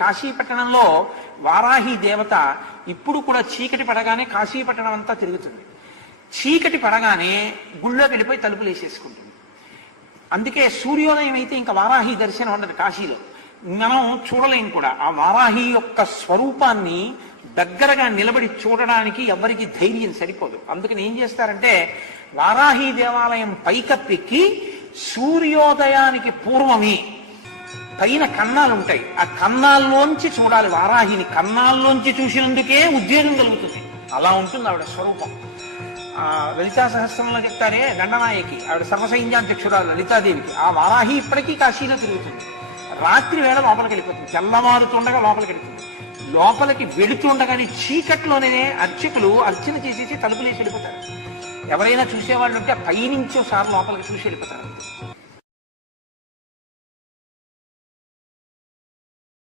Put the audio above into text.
కాశీపట్టణంలో వారాహి దేవత ఇప్పుడు కూడా చీకటి పడగానే కాశీపట్టణం అంతా తిరుగుతుంది. చీకటి పడగానే గుళ్ళోకి వెళ్ళిపోయి తలుపులు వేసేసుకుంటుంది. అందుకే సూర్యోదయం అయితే ఇంకా వారాహి దర్శనం ఉండదు కాశీలో, మనం చూడలేం కూడా. ఆ వారాహి యొక్క స్వరూపాన్ని దగ్గరగా నిలబడి చూడడానికి ఎవరికి ధైర్యం సరిపోదు. అందుకని ఏం చేస్తారంటే వారాహి దేవాలయం పైకప్పెక్కి సూర్యోదయానికి పూర్వమే పైన కన్నాలు ఉంటాయి, ఆ కన్నాల్లోంచి చూడాలి వారాహిని. కన్నాల్లోంచి చూసినందుకే ఉద్వేగం కలుగుతుంది. అలా ఉంటుంది ఆవిడ స్వరూపం. లలితా సహస్రంలో చెప్తారే దండనాయకి, ఆవిడ సర్వసైన్యాధ్యక్షురాలు లలితాదేవికి. ఆ వారాహి ఇప్పటికీ కాశీలో తిరుగుతుంది. రాత్రి వేళ లోపలికి వెళ్ళిపోతుంది, తెల్లవారుతుండగా లోపలికి వెళుతుంది. లోపలికి వెళుతుండగానే చీకట్లోనే అర్చకులు అర్చన చేసేసి తలుపులేసి వెళ్ళిపోతారు. ఎవరైనా చూసేవాళ్ళు ఉంటే పైనుంచి ఒకసారి లోపలికి చూసి వెళ్ళిపోతారు.